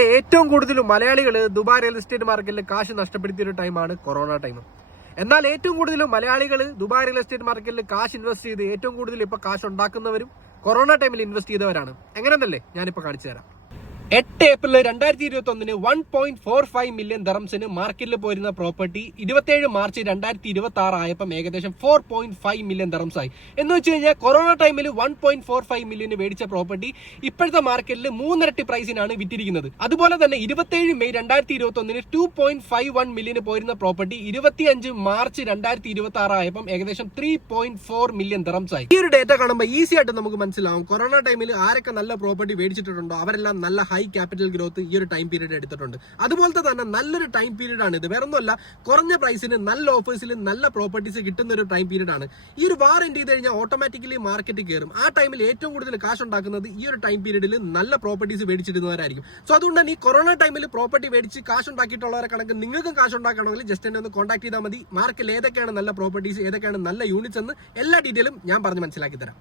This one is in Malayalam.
ഏറ്റവും കൂടുതൽ മലയാളികൾ ദുബായ് റിയൽ എസ്റ്റേറ്റ് മാർക്കറ്റിൽ കാശ് നഷ്ടപ്പെടുത്തിയ ഒരു ടൈമാണ് കൊറോണ ടൈം. എന്നാൽ ഏറ്റവും കൂടുതൽ മലയാളികൾ ദുബായ് റിയൽ എസ്റ്റേറ്റ് മാർക്കറ്റിൽ കാശ് ഇൻവെസ്റ്റ് ചെയ്ത് ഏറ്റവും കൂടുതൽ ഇപ്പൊ കാശ് ഉണ്ടാക്കുന്നവരും കൊറോണ ടൈമിൽ ഇൻവെസ്റ്റ് ചെയ്തവരാണ്. എങ്ങനെയെന്നല്ലേ ഞാനിപ്പോ കാണിച്ചു തരാം. 8 ഏപ്രിൽ 2021 1.45 മില്യൺ ദറംസിന് മാർക്കറ്റിൽ പോയിരുന്ന പ്രോപ്പർട്ടി 27 മാർച്ച് 2026 ആയപ്പം ഏകദേശം 4.5 മില്യൺ ദറംസ് ആയി. എന്ന് വെച്ച് കഴിഞ്ഞാൽ കൊറോണ ടൈമിൽ 1.45 മില്യന് മേടിച്ച പ്രോപ്പർട്ടി ഇപ്പോഴത്തെ മാർക്കറ്റിൽ 3 ഇരട്ടി പ്രൈസിനാണ് വിറ്റിരിക്കുന്നത്. അതുപോലെ തന്നെ 27 മെയ് 2021 2.51 മില്യന് പോയിരുന്ന പ്രോപ്പർട്ടി 25 മാർച്ച് 2026 ആയപ്പം ഏകദേശം 3.4 മില്യൺ ദറംസ് ആയി. ഈ ഒരു ഡേറ്റ കാണുമ്പോൾ ഈസി ആയിട്ട് നമുക്ക് മനസ്സിലാവും കൊറോണ ടൈമിൽ ആരൊക്കെ നല്ല പ്രോപ്പർട്ടി മേടിച്ചിട്ടുണ്ടോ അവരെല്ലാം നല്ല ഹൈ ക്യാപിറ്റൽ ഗ്രോത്ത് ഈ ഒരു ടൈം പീരീഡ് എടുത്തിട്ടുണ്ട്. അതുപോലത്തെ തന്നെ നല്ലൊരു ടൈം പീരീഡ് ആണ് ഇത്. വേറൊന്നുമല്ല, കുറഞ്ഞ പ്രൈസിന് നല്ല ഓഫേഴ്സിൽ നല്ല പ്രോപ്പർട്ടീസ് കിട്ടുന്ന ഒരു ടൈം പീരീഡ് ആണ്. ഈ ഒരു വാർ എൻഡ് ചെയ്ത് കഴിഞ്ഞാൽ ഓട്ടോമാറ്റിക്കലി മാർക്കറ്റ് കയറും. ആ ടൈമിൽ ഏറ്റവും കൂടുതൽ കാശ് ഉണ്ടാക്കുന്നത് ഈ ഒരു ടൈം പീരീഡിൽ നല്ല പ്രോപ്പർട്ടീസ് മേടിച്ചിടുന്നവരായിരിക്കും. സോ അതുകൊണ്ട് തന്നെ ഈ കൊറോണ ടൈമിൽ പ്രോപ്പർട്ടി മേടിച്ച് കാശ് ഉണ്ടാക്കിയിട്ടുള്ളവരെ കണക്ക് നിങ്ങൾക്കും കാശ് ഉണ്ടാക്കണമെങ്കിൽ ജസ്റ്റ് എന്നെ ഒന്ന് കോൺടാക്ട് ചെയ്താൽ മതി. മാർക്കറ്റിൽ ഏതൊക്കെയാണ് നല്ല പ്രോപ്പർട്ടീസ്, ഏതൊക്കെയാണ് നല്ല യൂണിറ്റ്സ് എന്ന് എല്ലാ ഡീറ്റെയിലും ഞാൻ പറഞ്ഞ് മനസ്സിലാക്കി തരാം.